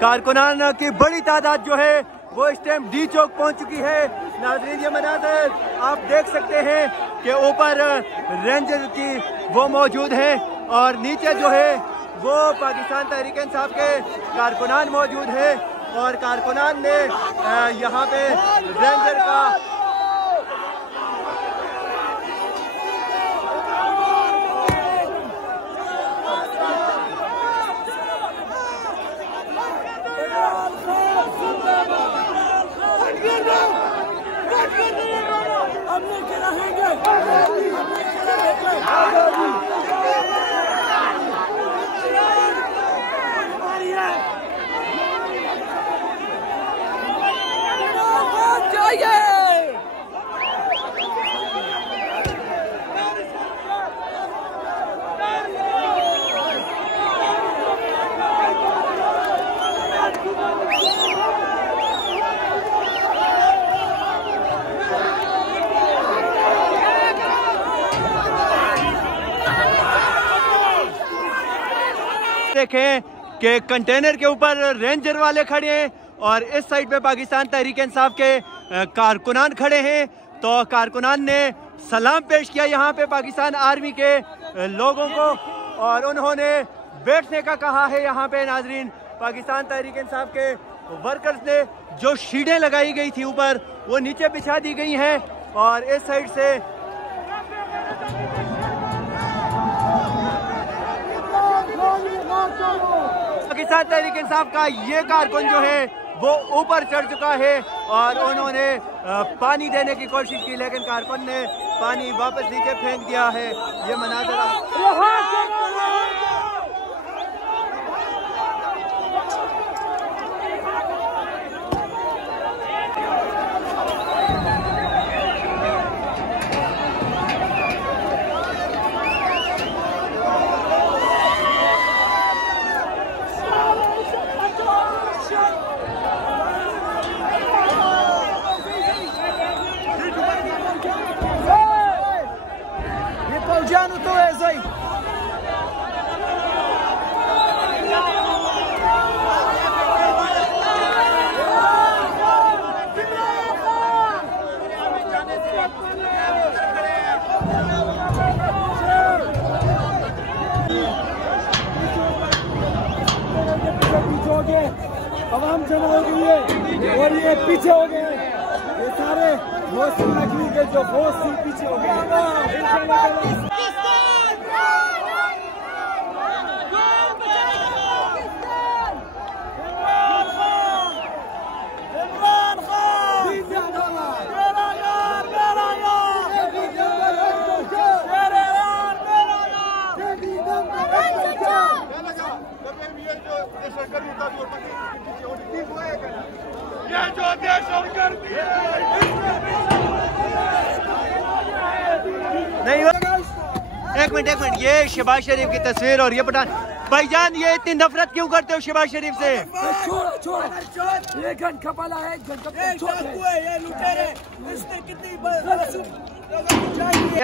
कारकुनान की बड़ी तादाद जो है वो इस टाइम डी चौक पहुंच चुकी है। नाज़रीन ये मनाज़र आप देख सकते हैं कि ऊपर रेंजर की वो मौजूद है और नीचे जो है वो पाकिस्तान तहरीक इंसाफ के कारकुनान मौजूद है और कारकुनान ने यहाँ पे रेंजर का देखें कि कंटेनर के ऊपर रेंजर वाले खड़े हैं और इस साइड पे पाकिस्तान तहरीक इंसाफ के कारकुनान खड़े हैं। तो कारकुनान ने सलाम पेश किया यहाँ पे पाकिस्तान आर्मी के लोगों को और उन्होंने बैठने का कहा है। यहाँ पे नाजरीन पाकिस्तान तहरीक इंसाफ के वर्कर्स ने जो शीटें लगाई गई थी ऊपर वो नीचे बिछा दी गई हैं और इस साइड से पाकिस्तान तहरीक इंसाफ का ये कारकुन जो है वो ऊपर चढ़ चुका है और उन्होंने पानी देने की कोशिश की लेकिन कारकुन ने पानी वापस नीचे फेंक दिया है। ये मनाज़र आवाम जमा हो गई है और ये पीछे हो गए हैं। ये सारे मौसम नकली के जो फोर्स थी पीछे हो गए। नहीं एक मिनट ये शहबाज शरीफ की तस्वीर और ये पठान भाईजान ये इतनी नफरत क्यों करते हो शहबाज शरीफ से?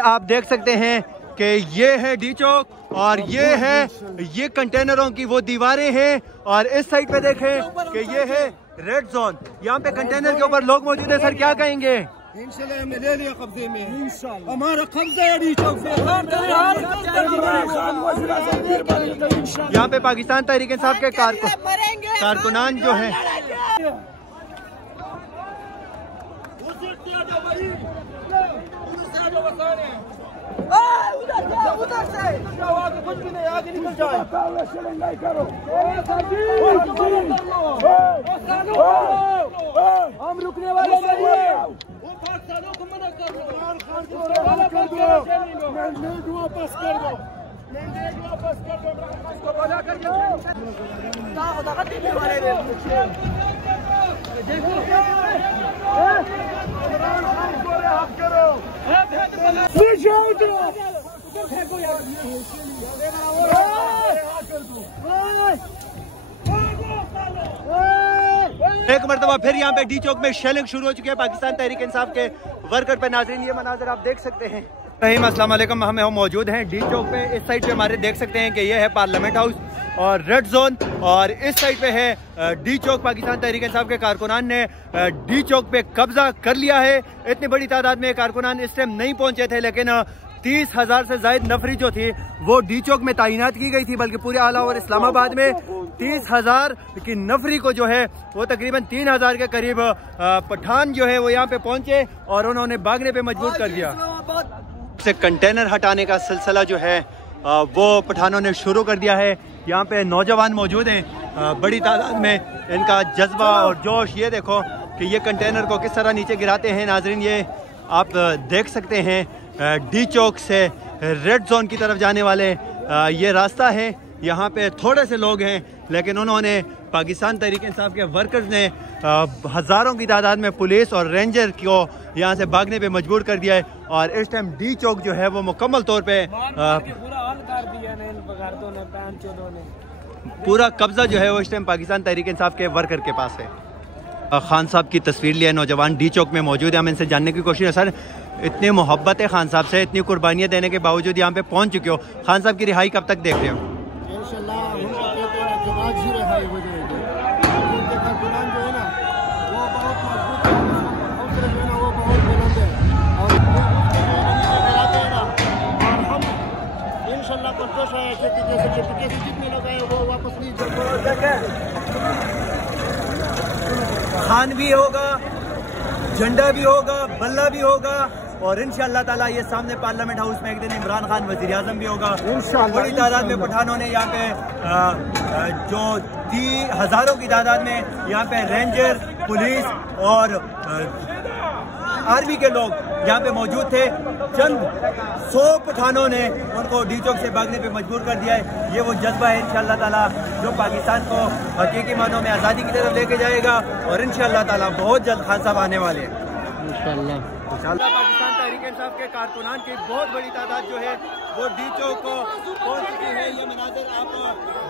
आप देख सकते हैं कि ये है डी चौक और ये है ये कंटेनरों की वो दीवारें हैं और इस साइड पे देखें कि ये है रेड जोन। यहाँ पे कंटेनर के ऊपर लोग मौजूद है। सर क्या कहेंगे? इंशाल्लाह हमने ले लिया कब्जे में, हमारा कब्जा है डी चौक से। यहाँ पे पाकिस्तान तहरीक इंसाफ के कारकुनान जो है कुछ भी नहीं, आगे निकल जाए। हम रुकने वाले नहीं हैं। को मना कर दो, मैंडेट वापस कर दो, मैंडेट वापस कर दो, इसको बजा करके एक मरतबा फिर यहाँ पे डी चौक में शेलिंग शुरू हो चुकी है पाकिस्तान तहरीक इंसाफ के वर्कर पे। नाज़रीन ये मनाज़र आप देख सकते हैं। अस्सलाम वालेकुम, हम मौजूद हैं डी चौक पे। इस साइड पे हमारे देख सकते हैं कि ये है पार्लियामेंट हाउस और रेड जोन, और इस साइड पे है डी चौक। पाकिस्तान तहरीक इंसाफ के कारकुनान ने डी चौक पे कब्जा कर लिया है। इतनी बड़ी तादाद में कारकुनान इस टाइम नहीं पहुंचे थे, लेकिन 30,000 से ज्यादा नफरी जो थी वो डी चौक में तैनात की गई थी, बल्कि पूरे आला और इस्लामाबाद में 30,000 की नफरी को जो है वो तकरीबन 3,000 के करीब पठान जो है वो यहाँ पे पहुंचे और उन्होंने भागने पे मजबूर कर दिया। से कंटेनर हटाने का सिलसिला जो है वो पठानों ने शुरू कर दिया है। यहाँ पे नौजवान मौजूद हैं बड़ी तादाद में, इनका जज्बा और जोश। ये देखो कि ये कंटेनर को किस तरह नीचे गिराते हैं। नाजरीन, ये आप देख सकते हैं डी चौक से रेड जोन की तरफ जाने वाले ये रास्ता है। यहाँ पे थोड़े से लोग हैं, लेकिन उन्होंने पाकिस्तान तहरीक इंसाफ के वर्कर्स ने हज़ारों की तादाद में पुलिस और रेंजर को यहाँ से भागने पे मजबूर कर दिया है। और इस टाइम डी चौक जो है वो मुकम्मल तौर पे पूरा कब्जा जो है वो इस टाइम पाकिस्तान तहरीक इंसाफ के वर्कर के पास है। खान साहब की तस्वीर लिया नौजवान डी चौक में मौजूद है। हम इनसे जानने की कोशिश है। सर, इतनी मोहब्बत है खान साहब से, इतनी कुर्बानियाँ देने के बावजूद यहाँ पे पहुँच चुके हो, खान साहब की रिहाई कब तक देख रहे हो? खान भी होगा, झंडा भी होगा, बल्ला भी होगा, और इंशाअल्लाह ताला ये सामने पार्लियामेंट हाउस में एक दिन इमरान खान वज़ीर आज़म भी होगा। बड़ी तादाद में पठानों ने यहाँ पे जो हज़ारों की तादाद में यहाँ पे रेंजर, पुलिस और आर्मी के लोग यहाँ पे मौजूद थे। चंद 100 पठानों ने उनको डी चौक से भागने पे मजबूर कर दिया है। ये वो जज्बा है इंशाअल्लाह ताला जो पाकिस्तान को हकीकी मानों में आज़ादी की तरफ लेके जाएगा, और इंशाअल्लाह ताला बहुत जल्द खान साहब आने वाले हैं इंशाअल्लाह। पाकिस्तान तहरीक इंसाफ के कारकुनान की बहुत बड़ी तादाद जो है वो डी चौक को पहुँच चुकी है। ये मनाज़र आप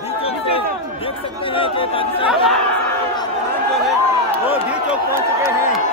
डी चौक से देख सकते हैं कि पाकिस्तान के कारकुनान जो है वो डी चौक पहुँच चुके हैं।